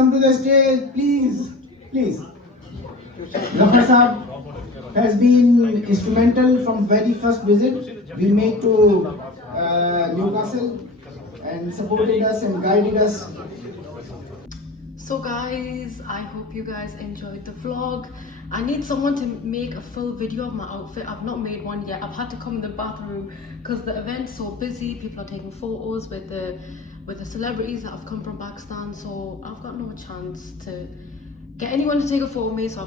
come to the stage, please. Please. Ghaffar Saab has been instrumental from very first visit we made to Newcastle and supported us and guided us. So guys, I hope you guys enjoyed the vlog. I need someone to make a full video of my outfit. I've not made one yet. I've had to come in the bathroom because the event's so busy. People are taking photos with the celebrities that have come from Pakistan. So I've got no chance to get anyone to take a photo of me. So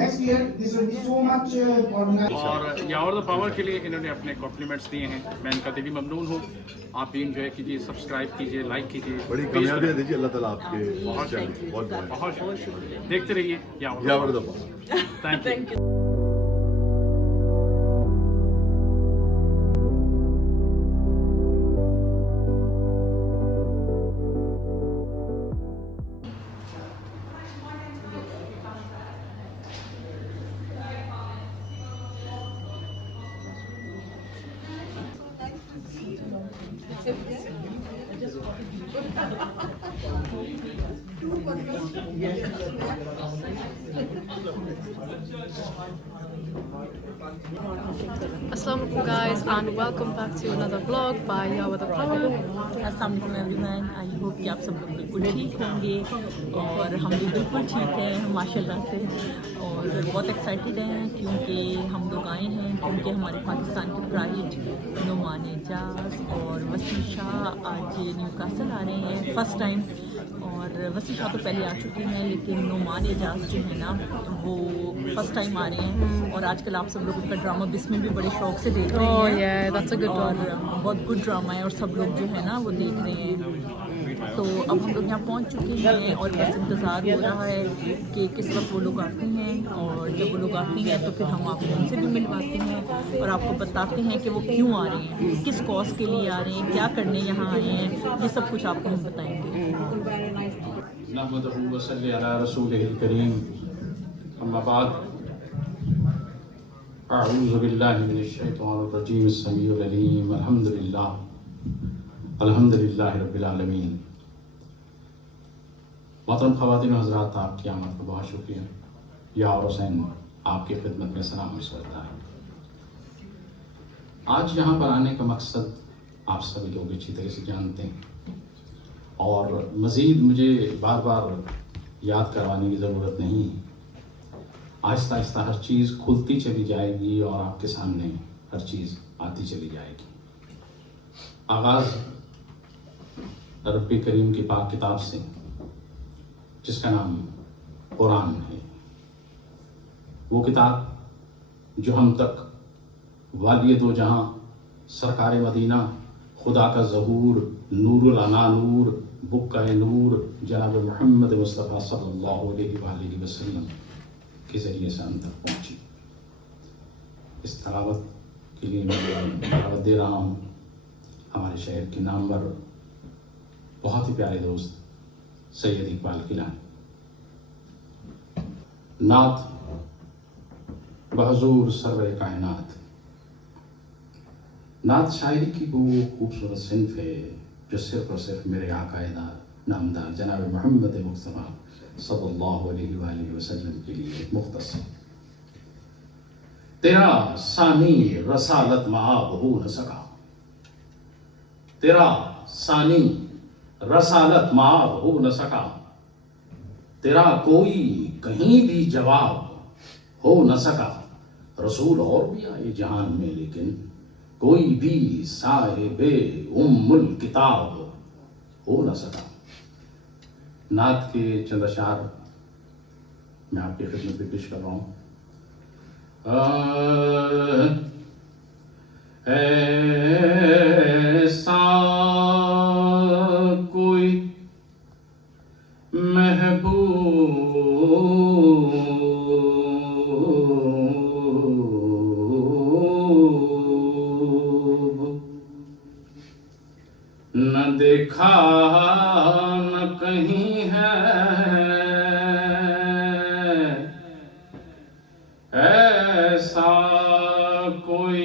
next year this will be so much organized. اور یاور the power کے لیے انہوں نے اپنے compliments دیے ہیں. میں ان کا دلی ممنون ہوں. آپ بھی انجوائے کیجیے, سبسکرائب کیجیے, لائک کیجیے. بڑی کامیابی دیجیے اللہ تعالیٰ آپ کے. بہت شکریہ. دیکھتے رہیے Yawar the power. Thank you. Assalamu alaikum guys, and welcome back to another vlog by Yawa the Power. السلام علیکم ایوریون. آئی ہوپ کہ آپ سب لوگ بالکل ٹھیک ہوں گے اور ہم بھی بالکل ٹھیک ہیں ماشاء اللہ سے, اور بہت ایکسائٹیڈ ہیں کیونکہ ہم لوگ آئے ہیں کیونکہ ہمارے پاکستان کے پرائڈ نعمان اعجاز اور وسیم شاہ آج نیوکاسل آ رہے ہیں فرسٹ ٹائم. اور وسیم شاہ تو پہلے آ چکے ہیں لیکن نعمان اعجاز جو ہے نا وہ فرسٹ ٹائم آ رہے ہیں. اور آج کل آپ سب لوگ ان کا ڈرامہ بس میں بھی بڑے شوق سے دیکھ رہے ہیں. اور بہت گڈ ڈرامہ ہے اور سب لوگ جو ہے نا وہ دیکھ رہے ہیں. تو اب ہم لوگ یہاں پہنچ چکے ہیں اور بس انتظار ہو رہا ہے کہ کس وقت وہ لوگ آتے ہیں, اور جب وہ لوگ آتے ہیں تو پھر ہم آپ کو ان سے بھی ملواتے ہیں اور آپ کو بتاتے ہیں کہ وہ کیوں آ رہے ہیں, کس کاز کے لیے آ رہے ہیں, کیا کرنے یہاں آئے ہیں. یہ سب کچھ آپ کو ہم بتائیں گے. نحمدہ و صلی علی رسولہ الکریم, اما بعد, اعوذ باللہ من الشیطان الرجیم, السمیع العلیم, الحمدللہ رب العالمین. محترم خواتین و حضرات, آپ کی آمد کا بہت شکریہ. یاور حسین آپ کی خدمت میں سلام عرض کرتا ہے. آج یہاں پر آنے کا مقصد آپ سبھی لوگ اچھی طرح سے جانتے ہیں, اور مزید مجھے بار بار یاد کروانے کی ضرورت نہیں. آہستہ آہستہ ہر چیز کھلتی چلی جائے گی اور آپ کے سامنے ہر چیز آتی چلی جائے گی. آغاز رب کریم کی پاک کتاب سے جس کا نام قرآن ہے. وہ کتاب جو ہم تک والی دو جہاں, سرکار مدینہ, خدا کا ظہور, نور العنا نور, بکہ نور, جناب محمد مصطفیٰ صلی اللہ علیہ وآلہ وسلم کے ذریعے سے ہم تک پہنچی. اس تلاوت کے لیے میں دعوت دے رہا ہوں ہمارے شہر کے نامور بہت ہی پیارے دوست سید اقبال کیلانی. نعت بحضور سرور کائنات. نعت شاعری کی وہ خوبصورت صنف ہے جو صرف اور صرف میرے آقا نامدار جناب محمد مصطفیٰ صلی اللہ علیہ وآلہ وسلم کے لیے مختص ہے. تیرا ثانی رسالت مآب ہو نہ سکا, تیرا ثانی رسالت مآب ہو نہ سکا, تیرا کوئی کہیں بھی جواب ہو نہ سکا. رسول اور بھی آئے جہان میں لیکن کوئی بھی صاحب ام الکتاب ہو نہ سکا. نعت کے چند اشعار میں آپ کی خدمت میں پیش کر رہا ہوں. ایسا کوئی محبوب نہ دیکھا نہ کہیں ہے, ایسا کوئی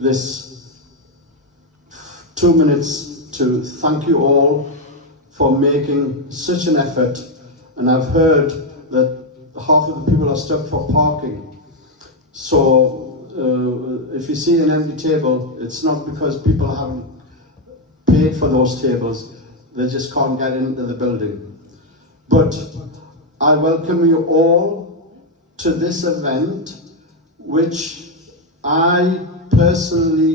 This 2 minutes to thank you all for making such an effort, and I've heard that half of the people are stuck for parking. So if you see an empty table, it's not because people haven't paid for those tables, they just can't get into the building. But I welcome you all to this event, which I personally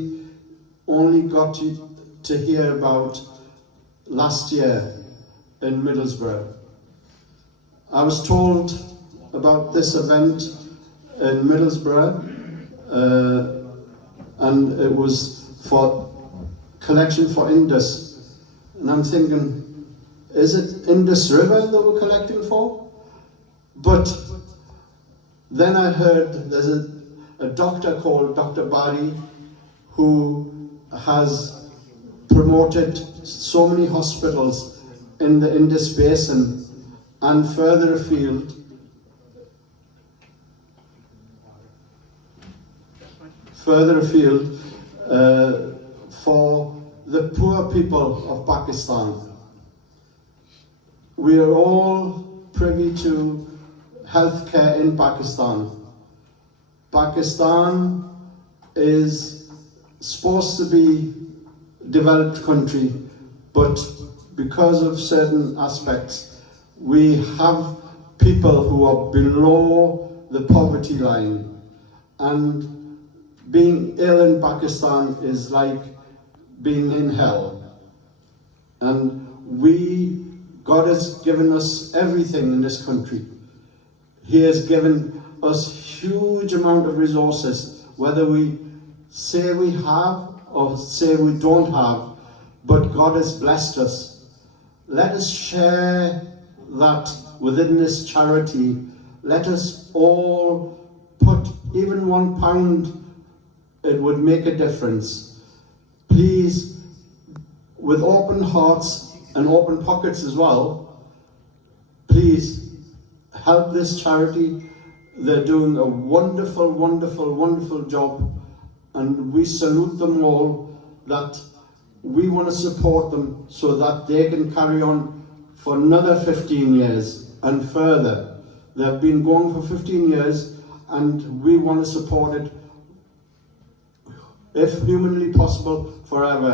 only got to hear about last year in Middlesbrough. I was told about this event in Middlesbrough, and it was for collection for Indus. And I'm thinking, is it Indus River that we're collecting for? But then I heard there's a doctor called Dr. Bari who has promoted so many hospitals in the Indus Basin and further afield. For the poor people of Pakistan. We are all privy to healthcare in Pakistan. Pakistan is supposed to be a developed country, but because of certain aspects, we have people who are below the poverty line, and being ill in Pakistan is like being in hell. And God has given us everything in this country. He has given us huge amount of resources, whether we say we have or say we don't have, but God has blessed us. Let us share that within this charity. Let us all put even £1, it would make a difference. Please, with open hearts and open pockets as well, please help this charity They're doing a wonderful, wonderful, wonderful job, and we salute them all. That we want to support them so that they can carry on for another 15 years and further. They've been going for 15 years, and we want to support it, if humanly possible, forever.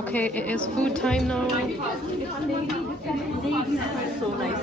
Okay, it is food time now. So nice.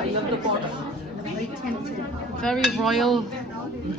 I love the pot. very royal.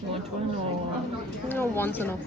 want one or no, one's enough,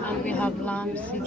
And we have lamb seed.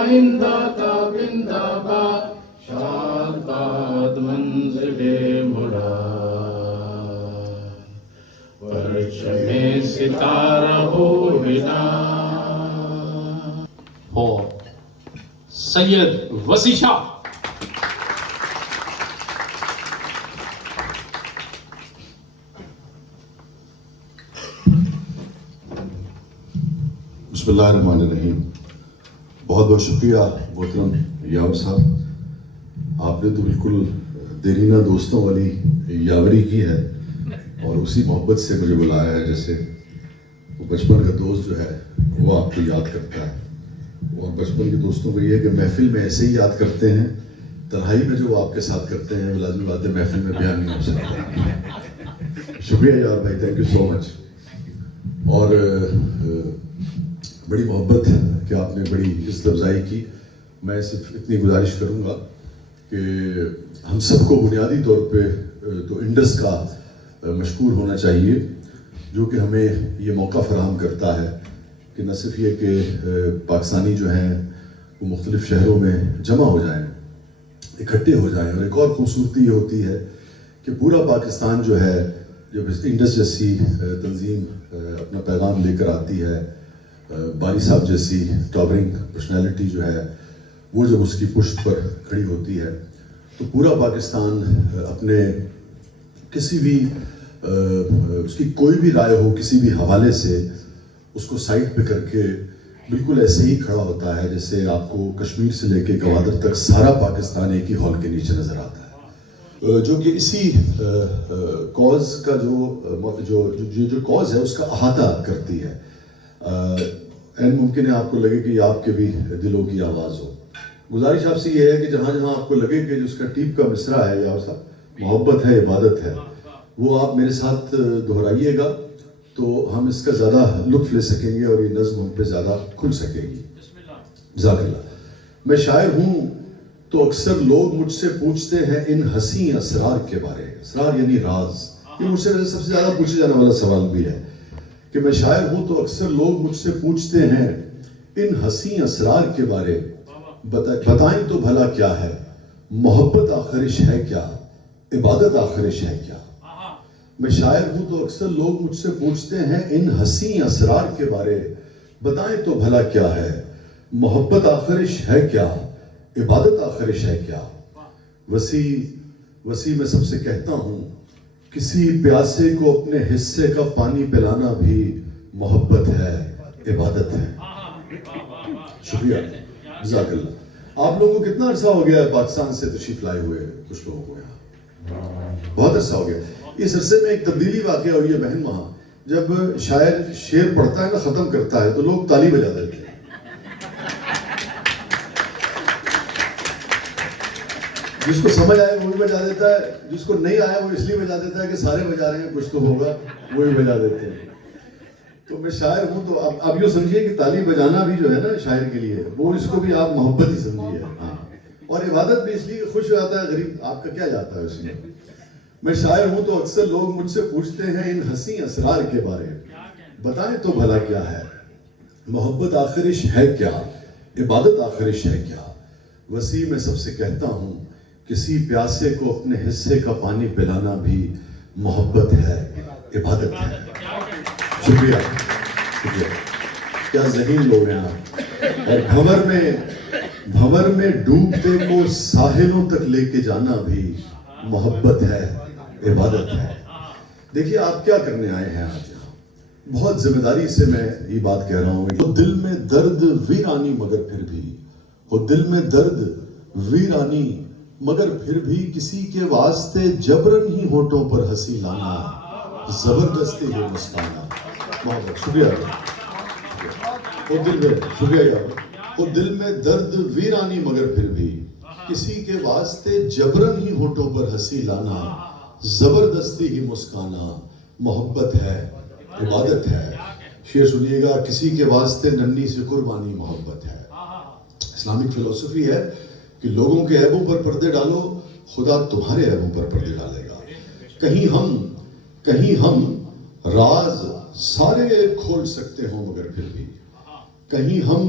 آئندہ کا بندہ باد شاد باد منزل مراد پرچم ستارہ ہو بنا for سید وسیع شاہ. بسم اللہ الرحمن الرحیم. بہت بہت شکریہ محترم یاور صاحب. آپ نے تو بالکل دیرینہ دوستوں والی یاوری کی ہے اور اسی محبت سے مجھے بلایا ہے جیسے وہ بچپن کا دوست جو ہے وہ آپ کو یاد کرتا ہے. اور بچپن کے دوستوں کو یہ ہے کہ محفل میں ایسے ہی یاد کرتے ہیں, تنہائی میں جو وہ آپ کے ساتھ کرتے ہیں وہ لازمی بات ہے محفل میں بیان نہیں ہو سکتا. شکریہ یار بھائی, تھینک یو سو مچ. اور بڑی محبت کہ آپ نے بڑی عزت افزائی کی. میں صرف اتنی گزارش کروں گا کہ ہم سب کو بنیادی طور پہ تو انڈس کا مشکور ہونا چاہیے جو کہ ہمیں یہ موقع فراہم کرتا ہے کہ نہ صرف یہ کہ پاکستانی جو ہیں وہ مختلف شہروں میں جمع ہو جائیں, اکٹھے ہو جائیں, اور ایک اور خوبصورتی یہ ہوتی ہے کہ پورا پاکستان جو ہے جب انڈس جیسی تنظیم اپنا پیغام لے کر آتی ہے, باری صاحب جیسی ٹاورنگ پرسنالٹی جو ہے وہ جب اس کی پشت پر کھڑی ہوتی ہے تو پورا پاکستان اپنے کسی بھی اس کی کوئی بھی رائے ہو کسی بھی حوالے سے اس کو سائڈ پہ کر کے بالکل ایسے ہی کھڑا ہوتا ہے جیسے آپ کو کشمیر سے لے کے گوادر تک سارا پاکستان ایک ہی ہال کے نیچے نظر آتا ہے, جو کہ اسی کاز کا جو کاز ہے اس کا احاطہ کرتی ہے. این ممکن ہے آپ کو لگے کہ یہ آپ کے بھی دلوں کی آواز ہو. گزارش آپ سے یہ ہے کہ جہاں جہاں آپ کو لگے کہ جو اس کا ٹیپ کا مصرع ہے یا محبت ہے, عبادت ہے, وہ آپ میرے ساتھ دہرائیے گا تو ہم اس کا زیادہ لطف لے سکیں گے اور یہ نظم ہم پہ زیادہ کھل سکے گی. جزاک اللہ. میں شاعر ہوں تو اکثر لوگ مجھ سے پوچھتے ہیں ان حسین اسرار کے بارے. اسرار یعنی راز. یہ مجھ سے سب سے زیادہ پوچھے جانے والا سوال بھی ہے کہ میں شاعر ہوں تو اکثر لوگ مجھ سے پوچھتے ہیں ان حسین اسرار کے بارے. بتائیں تو بھلا کیا ہے, محبت آخرش ہے کیا, عبادت آخرش ہے کیا. میں شاعر ہوں تو اکثر لوگ مجھ سے پوچھتے ہیں ان حسین اسرار کے بارے. بتائیں تو بھلا کیا ہے, محبت آخرش ہے کیا, عبادت آخرش ہے کیا. وسیع میں سب سے کہتا ہوں کسی پیاسے کو اپنے حصے کا پانی پلانا بھی محبت ہے, عبادت ہے. شکریہ, جزاک اللہ. آپ لوگوں کو کتنا عرصہ ہو گیا ہے پاکستان سے تشریف لائے ہوئے؟ کچھ لوگوں کو یہاں بہت عرصہ ہو گیا. اس عرصے میں ایک تبدیلی واقع ہوئی ہے بہن. وہاں جب شاعر شعر پڑھتا ہے نا, ختم کرتا ہے تو لوگ تالی بجا دیتے ہیں. جس کو سمجھ آئے وہ بھی بجا دیتا ہے, جس کو نہیں آیا وہ اس لیے بجا دیتا ہے کہ سارے بجا رہے ہیں کچھ تو ہوگا, وہ بھی بجا دیتے ہیں. تو میں شاعر ہوں تو اب یوں سمجھیے کہ تالی بجانا بھی جو ہے نا شاعر کے لیے, وہ اس کو بھی آپ محبت ہی سمجھیے. اور عبادت بھی اس لیے خوش ہو جاتا ہے غریب, آپ کا کیا جاتا ہے اس میں. میں شاعر ہوں تو اکثر لوگ مجھ سے پوچھتے ہیں ان حسین اسرار کے بارے. بتائیں تو بھلا کیا ہے, محبت آخرش ہے کیا, عبادت آخرش ہے کیا. وسیع میں سب سے کہتا ہوں کسی پیاسے کو اپنے حصے کا پانی پلانا بھی محبت ہے, عبادت ہے. شکریہ. کیا ذہین لوگ ہیں آپ. اور بھنور میں ڈوبتے کو ساحلوں تک لے کے جانا بھی محبت ہے, عبادت ہے. دیکھیے آپ کیا کرنے آئے ہیں آج یہاں. بہت ذمہ داری سے میں یہ بات کہہ رہا ہوں. دل میں درد ویرانی مگر پھر بھی, دل میں درد ویرانی مگر پھر بھی کسی کے واسطے جبرن ہی ہونٹوں پر ہنسی لانا, زبردستی ہے مسکرانا. محبت. شکریہ. شکریہ یار. دل میں درد ویرانی مگر پھر بھی کسی کے واسطے جبرن ہی ہونٹوں پر ہنسی لانا, زبردستی ہی مسکرانا. محبت ہے, عبادت ہے. شعر سنیے گا. کسی کے واسطے ننھی سے قربانی محبت ہے. اسلامک فلسفی ہے کہ لوگوں کے عیبوں پر پردے ڈالو, خدا تمہارے عیبوں پر پردے ڈالے گا. کہیں ہم راز سارے کھول سکتے ہوں مگر پھر بھی, کہیں ہم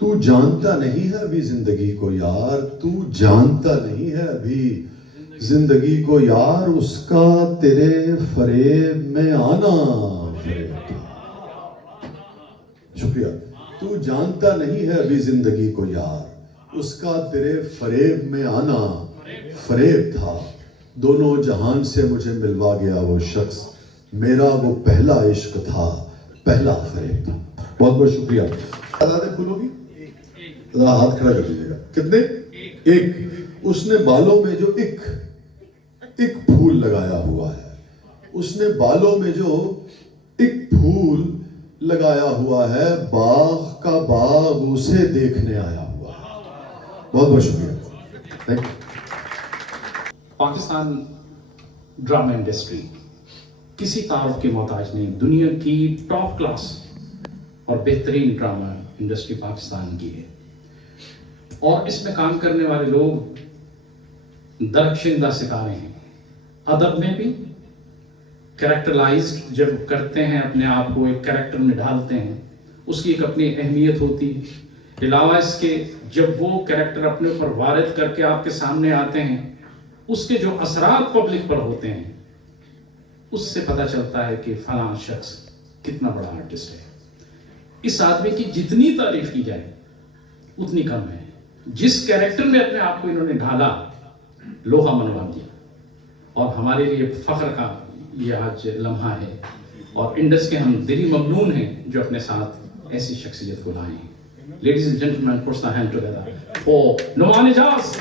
تو جانتا نہیں ہے ابھی زندگی کو یار، تو جانتا نہیں ہے ابھی زندگی کو یار، اس کا تیرے فریب میں آنا فریب تھا۔ شکریہ۔ تو جانتا نہیں ہے ابھی زندگی کو یار، اس کا تیرے فریب میں آنا فریب تھا۔ دونوں جہان سے مجھے ملوا گیا وہ شخص، میرا وہ پہلا عشق تھا، پہلا فریب تھا۔ بہت بہت شکریہ۔ تعداد پھولوں کی ذرا ہاتھ کھڑا کر دیجیے گا، کتنے؟ ایک۔ اس نے بالوں میں جو ایک پھول لگایا ہوا ہے، اس نے بالوں میں جو ایک پھول لگایا ہوا ہے، باغ کا باغ اسے دیکھنے آیا ہوا ہے۔ بہت بہت شکریہ، thank you. Pakistan drama industry کسی تعارف کے محتاج نہیں، دنیا کی ٹاپ کلاس اور بہترین ڈرامہ انڈسٹری پاکستان کی ہے، اور اس میں کام کرنے والے لوگ درخشندہ ستارے ہیں۔ ادب میں بھی کریکٹرلائزڈ جب کرتے ہیں، اپنے آپ کو ایک کریکٹر میں ڈھالتے ہیں، اس کی ایک اپنی اہمیت ہوتی ہے۔ علاوہ اس کے جب وہ کریکٹر اپنے اوپر وارد کر کے آپ کے سامنے آتے ہیں، اس کے جو اثرات پبلک پر ہوتے ہیں، اس سے پتہ چلتا ہے کہ فلاں شخص کتنا بڑا آرٹسٹ ہے۔ اس آدمی کی جتنی تعریف کی جائے اتنی کم ہے۔ جس کریکٹر میں اپنے آپ کو انہوں نے ڈھالا، لوہا منوا دیا، اور ہمارے لیے فخر کا یہ آج لمحہ ہے، اور انڈس کے ہم دلی ممنون ہیں جو اپنے ساتھ ایسی شخصیت کو لائے ہیں۔ Ladies and gentleman, put the hand together for Noman Ijaz.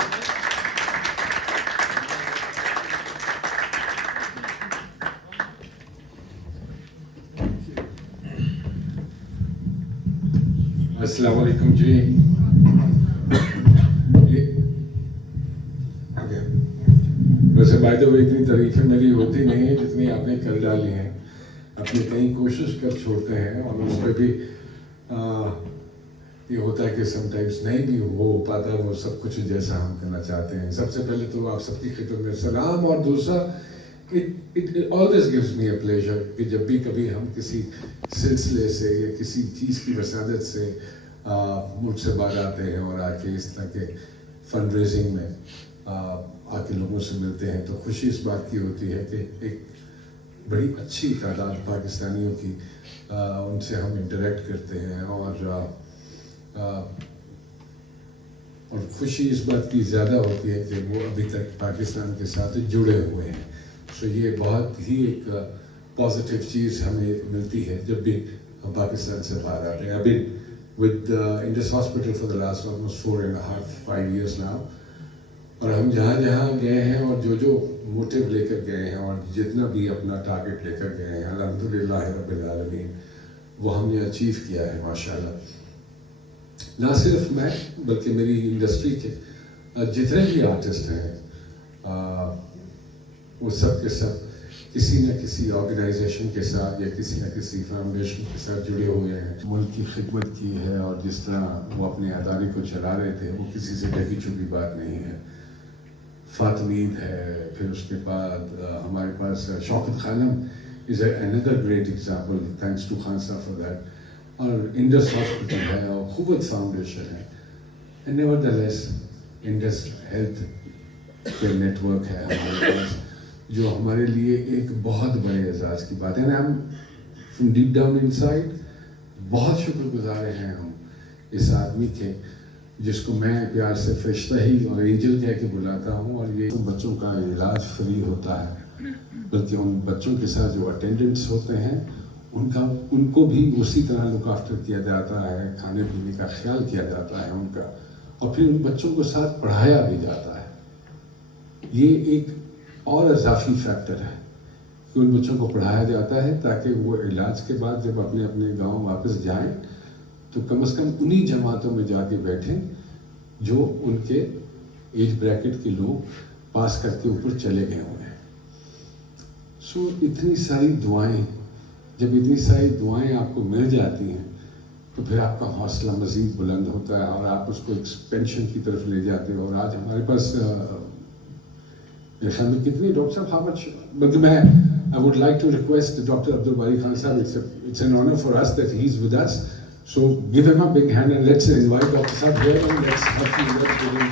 السلام علیکم جی۔ ویسے بائی دا وے اتنی تعریفیں میری ہوتی نہیں ہیں جتنی آپ نے کر ڈالی ہیں، اپنی کہیں کوشش کر چھوڑتے ہیں، اور اس پہ بھی یہ ہوتا ہے کہ سم ٹائمز نہیں بھی ہو پاتا وہ سب کچھ جیسا ہم کرنا چاہتے ہیں۔ سب سے پہلے تو آپ سب کی خدمت میں سلام، اور دوسرا it always gives me a pleasure کہ جب بھی کبھی ہم کسی سلسلے سے یا کسی چیز کی وسادت سے ملک سے باہر آتے ہیں اور آ کے اس طرح کے فنڈ ریزنگ میں آ کے لوگوں سے ملتے ہیں، تو خوشی اس بات کی ہوتی ہے کہ ایک بڑی اچھی تعداد پاکستانیوں کی ان سے ہم انٹریکٹ کرتے ہیں، اور خوشی اس بات کی زیادہ ہوتی ہے کہ وہ ابھی تک پاکستان کے ساتھ جڑے ہوئے ہیں۔ سو یہ بہت ہی ایک پازیٹیو چیز ہمیں ملتی ہے جب بھی ہم پاکستان سے باہر آتے ہیں۔ ابھی with Indus Hospital for the last almost 4.5-5 years now، اور ہم جہاں جہاں گئے ہیں اور جو موٹیو لے کر گئے ہیں اور جتنا بھی اپنا ٹارگٹ لے کر گئے ہیں، الحمدللہ رب العالمین وہ ہم نے اچیو کیا ہے ماشاءاللہ۔ نہ صرف میں بلکہ میری انڈسٹری کے جتنے بھی آرٹسٹ ہیں وہ سب کے سب کسی نہ کسی آرگنائزیشن کے ساتھ یا کسی نہ کسی فاؤنڈیشن کے ساتھ جڑے ہوئے ہیں۔ ملک کی خدمت کی ہے، اور جس طرح وہ اپنے ادارے کو چلا رہے تھے وہ کسی سے ڈھکی چھپی بات نہیں ہے۔ فاطمید ہے، پھر اس کے بعد ہمارے پاس شوکت خانم is another great example, thanks to Khan صاحب for that، اور انڈس ہاسپٹل ہے اور قوت فاؤنڈیشن ہے، and nevertheless Indus health care network ہے ہمارے پاس، جو ہمارے لیے ایک بہت بڑے اعزاز کی بات ہے۔ ہم from deep down inside بہت شکر گزار ہیں ہم اس آدمی کے، جس کو میں پیار سے فرشتہ ہی اور اینجل کہہ کے بلاتا ہوں، اور یہ بچوں کا علاج فری ہوتا ہے، بلکہ ان بچوں کے ساتھ جو اٹینڈنٹس ہوتے ہیں ان کو بھی اسی طرح لک آفٹر کیا جاتا ہے، کھانے پینے کا خیال کیا جاتا ہے ان کا، اور پھر ان بچوں کو ساتھ پڑھایا بھی جاتا ہے۔ یہ ایک اور اضافی فیکٹر ہے کہ ان بچوں کو پڑھایا جاتا ہے تاکہ وہ علاج کے بعد جب اپنے گاؤں واپس جائیں تو کم از کم انہی جماعتوں میں جا کے بیٹھیں جو ان کے ایج بریکٹ کے لوگ پاس کر کے اوپر چلے گئے ہوئے ہیں۔ سو اتنی ساری دعائیں، جب اتنی ساری دعائیں آپ کو مل جاتی ہیں تو پھر آپ کا حوصلہ مزید بلند ہوتا ہے اور آپ اس کو ایکسپینشن کی طرف لے جاتے ہیں۔ اور آج ہمارے پاس میرے خیال میں کتنی ڈاکٹر صاحب ہاؤ مچ، بلکہ میں I would like to request Dr. Abdul Bari Khan صاحب, it's an honor for us that he's with us. So give them a big hand and let's invite Dr. Saab here and let's have few words with him.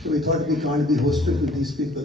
So we thought we can't be hostile to these people।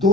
2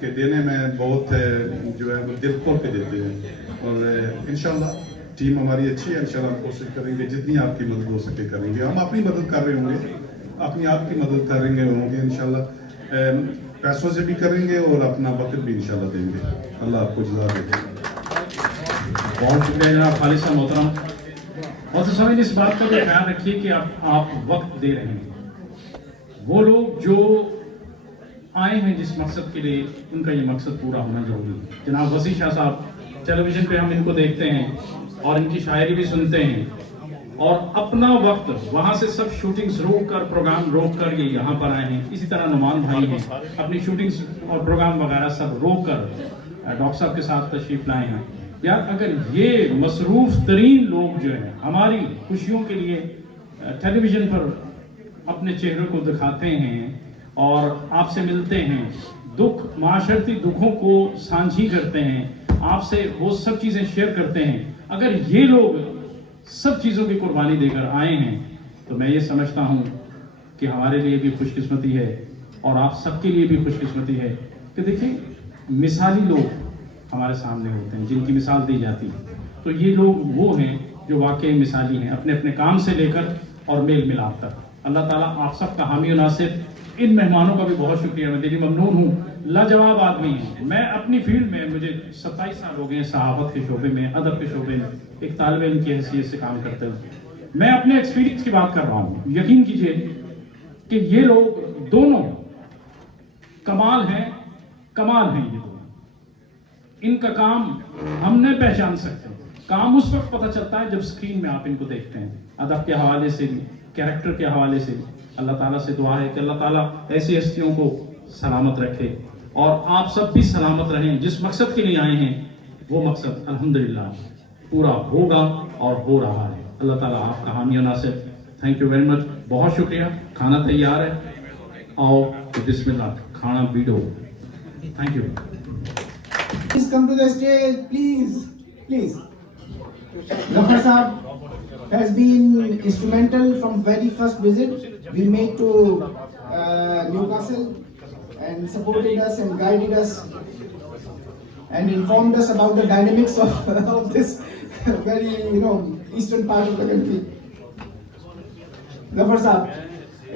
کہ دینے میں بہت جو ہے وہ دل کھول کے دیتے ہیں، اور انشاءاللہ ٹیم ہماری اچھی ہے، انشاءاللہ ہم کوشش کریں گے جتنی آپ کی مدد ہو سکے کریں گے. ہم اپنی مدد کر رہے ہوں گے، اپنی آپ کی مدد کریں گے انشاءاللہ، پیسوں سے بھی کریں گے اور اپنا وقت بھی انشاءاللہ دیں گے. اللہ آپ کو جزا دے. بہت شکریہ جناب خالد صاحب محترم. اور سمجھ اس بات کا بھی خیال رکھیے کہ آپ وقت دے رہے ہیں. وہ لوگ جو آئے ہیں جس مقصد کے لیے، ان کا یہ مقصد پورا ہونا ضروری ہے. جناب وسیع شاہ صاحب، ٹیلی ویژن پہ ہم ان کو دیکھتے ہیں اور ان کی شاعری بھی سنتے ہیں، اور اپنا وقت وہاں سے سب شوٹنگز روک کر، پروگرام روک کر یہ یہاں پر آئے ہیں. اسی طرح نعمان بھائی ہیں، اپنی شوٹنگز اور پروگرام وغیرہ سب روک کر ڈاکٹر صاحب کے ساتھ تشریف لائے ہیں. یار اگر یہ مصروف ترین لوگ جو ہیں ہماری خوشیوں کے لیے ٹیلی ویژن پر اپنے چہرے کو دکھاتے ہیں اور آپ سے ملتے ہیں، دکھ، معاشرتی دکھوں کو سانجھی کرتے ہیں، آپ سے وہ سب چیزیں شیئر کرتے ہیں، اگر یہ لوگ سب چیزوں کی قربانی دے کر آئے ہیں تو میں یہ سمجھتا ہوں کہ ہمارے لیے بھی خوش قسمتی ہے اور آپ سب کے لیے بھی خوش قسمتی ہے کہ دیکھیں مثالی لوگ ہمارے سامنے ہوتے ہیں جن کی مثال دی جاتی ہے. تو یہ لوگ وہ ہیں جو واقعی مثالی ہیں اپنے اپنے کام سے لے کر اور میل ملاپ تک. اللہ تعالیٰ آپ سب کا حامی و ناصر. ان مہمانوں کا بھی بہت شکریہ، میں دلی ممنون ہوں. لاجواب آدمی ہیں. میں اپنی فیلڈ میں مجھے 27 سال ہو گئے صحافت کے شعبے میں، ادب کے شعبے میں ایک طالب علم کی حیثیت سے کام کرتے ہوئے. میں اپنے ایکسپیرینس کی بات کر رہا ہوں. یقین کیجئے کہ یہ لوگ دونوں کمال ہیں یہ دونوں. ان کا کام ہم نہیں پہچان سکتے. کام اس وقت پتہ چلتا ہے جب سکرین میں آپ ان کو دیکھتے ہیں. ادب کے حوالے سے بھی، کیریکٹر کے حوالے سے بھی. اللہ تعالیٰ سے دعا ہے کہ اللہ تعالیٰ ایسی ہستیوں کو سلامت رکھے اور آپ سب بھی سلامت رہیں. جس مقصد کے لیے آئے ہیں وہ مقصد الحمدللہ پورا ہوگا اور ہو رہا ہے. اللہ تعالیٰ آپ کا حامی و ناصر. Thank you very much. بہت شکریہ. کھانا تیار ہے، آؤ بسم اللہ کھانا بیٹو. Thank you. Please come to the stage, please. Ghaffar Saab has been instrumental from very first visit we made to Newcastle, and supported us and guided us and informed us about the dynamics of this very eastern part of the country. Ghaffar Saab,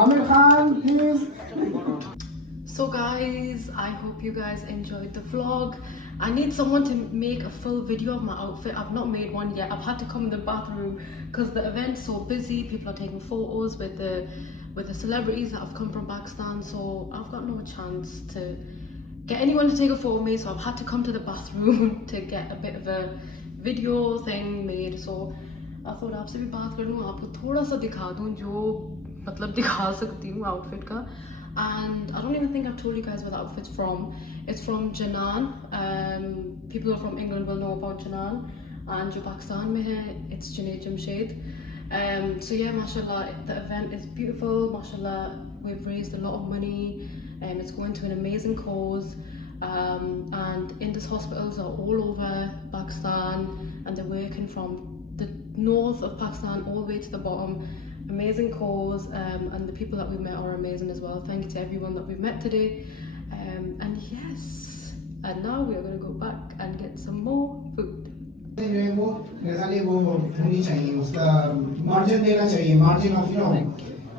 Amir Khan, please. So guys, I hope you guys enjoyed the vlog. I need someone to make a full video of my outfit. I've not made one yet. I've had to come in the bathroom because the event's so busy. People are taking photos with the celebrities that have come from Pakistan. So I've got no chance to get anyone to take a photo of me. So I've had to come to the bathroom to get a bit of a video thing made. So I thought آپ سے بھی بات کر لوں، آپ کو تھوڑا سا دکھا دوں جو مطلب دکھا سکتی ہوں آؤٹ فٹ کا. And I don't even think I've told you guys where the outfit's from. It's from Janan. People who are from England will know about Janan. And jo Pakistan mein hai, it's Junaid Jamshed. So yeah, mashallah, the event is beautiful. Mashallah, we've raised a lot of money. It's going to an amazing cause. And Indus hospitals are all over Pakistan, and they're working from the north of Pakistan all the way to the bottom. Amazing cause, and the people that we met are amazing as well. Thank you to everyone that we've met today. And yes, and now we are going to go back and get some more food. وہ غزالیں وہ ہونی چاہیے، اس کا margin دینا چاہیے، margin of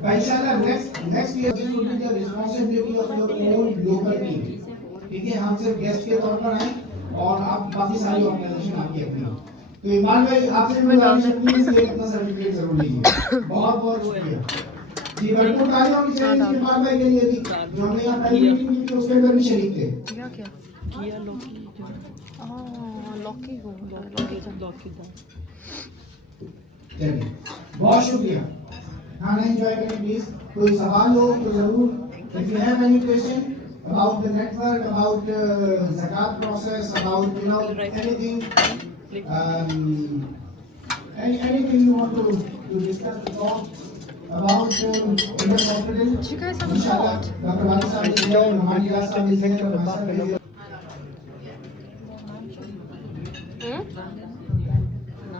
انشاءاللہ next year this will be the responsibility of your own local team. ٹھیک ہے، ہم صرف گیسٹ کے طور پر آئیں اور آپ باقی ساری آرگنائزیشن آپ کی اپنی. تو اقبال بھائی آپ سے پلیز یہ اپنا سرٹیفکیٹ ضرور لیجیے. بہت بہت شکریہ جی. بھرپور تالیاں ہونی چاہیے اقبال بھائی کے لیے بھی، جو ہم نے یہاں پہلی میٹنگ کی تھی اس کے اندر بھی شریک تھے. بہت شکریہ. کھانا انجوائے کریں پلیز. کوئی سوال ہو تو ضرور. If you have any question about the network, about the zakat process, about anything, anything you want to discuss to talk about Indus Hospital. Do you guys have a thought? Dr. Wali Sahib is here, Rahmani Raj Sahib is here, myself is here.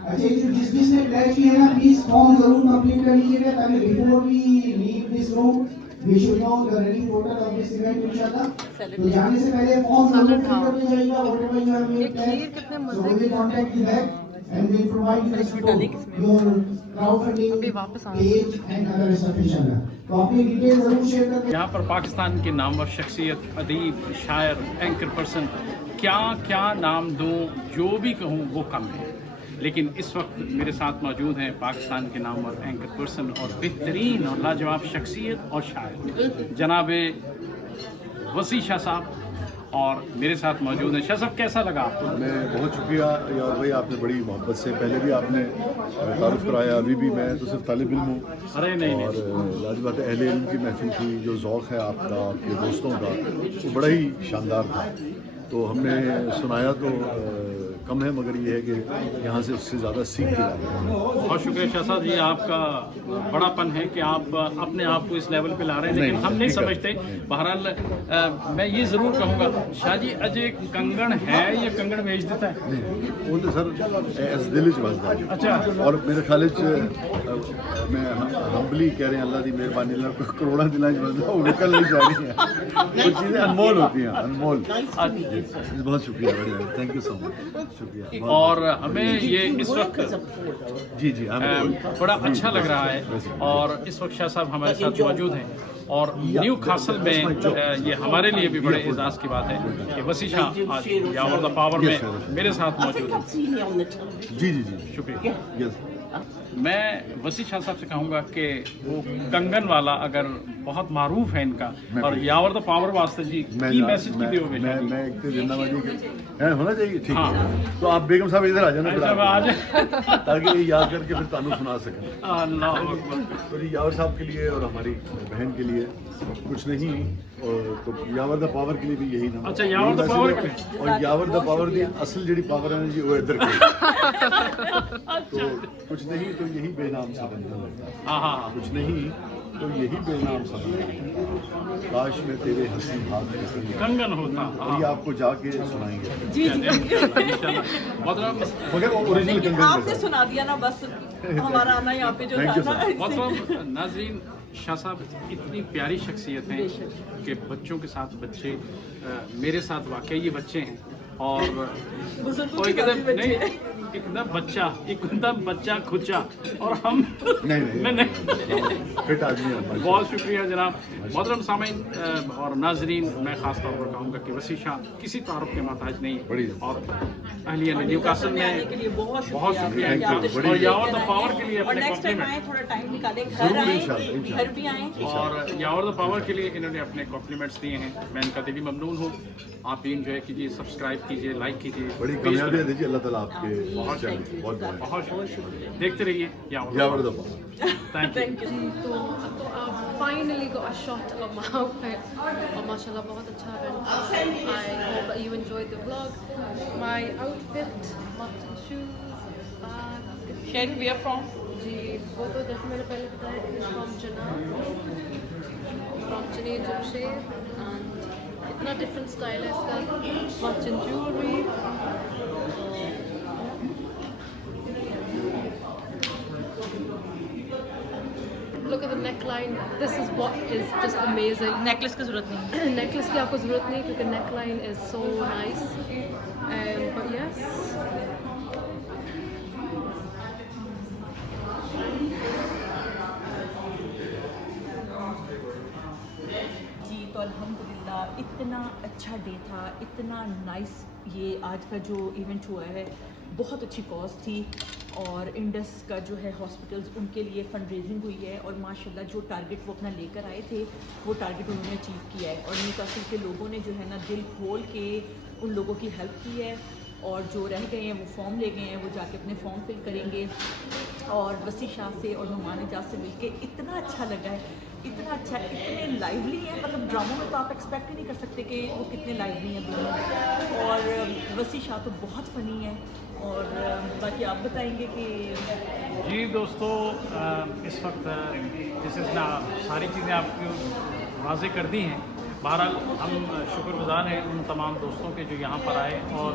اچھا یہ جو جس جس نے please کی ہے نا please form ضرور کمپلیٹ کر لیجیے گا تاکہ before we leave this room we should know the running total of this event انشاءاللہ. تو جانے سے پہلے فارم ضرور فل کرتے جائیے گا whatever you have made pledge. So we will contact you back and we will provide you your crowdfunding page and other stuff انشاءاللہ. تو اپنی ڈیٹیل ضرور شیئر کر. یہاں پر پاکستان کے نامور شخصیت ادیب شاعر اینکر پرسن کیا نام دوں جو بھی کہوں وہ کم ہے. لیکن اس وقت میرے ساتھ موجود ہیں پاکستان کے نامور اینکر پرسن اور بہترین اور لاجواب شخصیت اور شاعر جناب وسیع شاہ صاحب اور میرے ساتھ موجود ہیں. شاہ صاحب کیسا لگا آپ کو؟ میں بہت شکریہ یار بھائی, آپ نے بڑی محبت سے پہلے بھی آپ نے تعارف کرایا, ابھی بھی میں تو صرف طالب علم ہوں. ارے نہیں اور لازم بات اہل علم کی محفل تھی, جو ذوق ہے آپ کا آپ کے دوستوں کا وہ بڑا ہی شاندار تھا. تو ہم نے سنایا تو کم ہے, مگر یہ ہے کہ یہاں سے اس سے زیادہ سیکھ کے لاتے ہیں. بہت شکریہ شاہ صاحب, یہ آپ کا بڑا پن ہے کہ آپ اپنے آپ کو اس لیول پہ لا رہے ہیں, لیکن ہم نہیں سمجھتے. بہرحال میں یہ ضرور کہوں گا شاہ جی اجے کنگن ہے یا کنگن بیچ دیتا ہے؟ نہیں وہ تو سر ایس دل چ بستا ہے. اچھا. اور میرے خیال میں ہمبلی کہہ رہے ہیں اللہ کی مہربانی کروڑا دلوں چ بستا, وہ نکل نہیں جا رہی ہیں, وہ چیزیں انمول ہوتی ہیں, انمول. بہت شکریہ, تھینک یو سو مچ, شکریہ. اور ہمیں یہ اس وقت جی بڑا اچھا لگ رہا ہے. اور اس وقت شاہ صاحب ہمارے ساتھ موجود ہیں اور نیو کاسل میں یہ ہمارے لیے بھی بڑے اعزاز کی بات ہے کہ وسیع شاہ آج یاور دا پاور میں میرے ساتھ موجود ہیں. جی شکریہ. میں وسیع شاہ صاحب سے کہوں گا کہ وہ کنگن والا اگر بہت معروف ہے ان کا, اور یاور دا پاور واسطے جی کی میسج کی دیو گے؟ میں ایک زندہ بازی ہونا چاہیے. ٹھیک ہے, تو آپ بیگم صاحب ادھر آ جانا تاکہ یہ یاد کر کے پھر تعلق سنا سکیں. اللہ اکبر. تو یاور صاحب کے لیے اور ہماری بہن کے لیے کچھ نہیں, اور تو یاور دا پاور کے لیے بھی یہی نام. اچھا, یاور دا پاور کے لیے. اور یاور دا پاور دی اصل جڑی پاور ہے جی وہ ادھر کی. تو کچھ نہیں تو یہی بے نام سا بنتا ہے. ہاں کچھ نہیں تو یہی بے نام سا بنتا ہے. کاش میں تیرے حسین ہاتھ میں کنگن ہوتا. اور یہ آپ کو جا کے سنائیں گے. جی مگر وہ اوریجنل کنگن آپ نے سنا دیا نا, بس ہمارا آنا یہاں پہ جو تھا. ناظرین, شاہ صاحب اتنی پیاری شخصیت ہیں کہ بچوں کے ساتھ بچے, میرے ساتھ واقعی یہ بچے ہیں, اور ایک دم بچہ کھچا, اور ہم بہت شکریہ جناب. محترم سامعین اور ناظرین, میں خاص طور پر کہوں گا کہ وسیع شاہ کسی تعارف کے محتاج نہیں, اور اہلیہ نیو کاسل میں بہت شکریہ. اور یاور دا پاور کے لیے اپنے کمپلیمنٹ, اور یاور دا پاور کے لیے انہوں نے اپنے کمپلیمنٹس دیے ہیں. میں ان کا دلی ممنون ہوں. آپ بھی انجوائے کیجیے, سبسکرائب کیجیے, لائک کیجیے. بڑی کامیابی دیجیے اللہ تعالیٰ آپ کے. بہت شکریہ. دیکھتے رہیے Yawar the power. Thank you. تو finally got a shot of my outfit. اور ماشاءاللہ بہت اچھا event. I hope that you enjoyed the vlog. My outfit, mutton shoes, bag. Share we are from. جی وہ تو جیسے میں نے پہلے بتایا کہ فرام چنین جمشید, اتنا ڈفرینٹ اسٹائل ہے اس کا. مچن jewellery, look at the neckline. This is what is just amazing. Necklace کی ضرورت نہیں. نیکلس کی آپ کو ضرورت نہیں کیونکہ neckline is so nice. But yes. جی تو الحمدللہ اتنا اچھا ڈے تھا, اتنا نائس. یہ آج کا جو ایونٹ ہوا ہے بہت اچھی کاز تھی, اور انڈس کا جو ہے ہاسپٹلز ان کے لیے فنڈ ریزنگ ہوئی ہے, اور ماشاءاللہ جو ٹارگٹ وہ اپنا لے کر آئے تھے وہ ٹارگٹ انہوں نے اچیو کیا ہے. اور نیو کاسل کے لوگوں نے جو ہے نا دل کھول کے ان لوگوں کی ہیلپ کی ہے, اور جو رہ گئے ہیں وہ فارم لے گئے ہیں, وہ جا کے اپنے فارم فل کریں گے. اور وسیع شاہ سے اور نعمان اعجاز سے مل کے اتنا اچھا لگا ہے, اتنا اچھا, اتنے لائیولی ہیں. مطلب ڈراموں میں تو آپ ایکسپیکٹ ہی نہیں کر سکتے کہ وہ کتنے لائیولی ہیں دونوں. اور وسیع شاہ تو بہت فنی ہے. اور باقی آپ بتائیں گے کہ جی دوستو, اس وقت جس ساری چیزیں آپ کو واضح کر دی ہیں. بہرحال ہم شکر گزار ہیں ان تمام دوستوں کے جو یہاں پر آئے, اور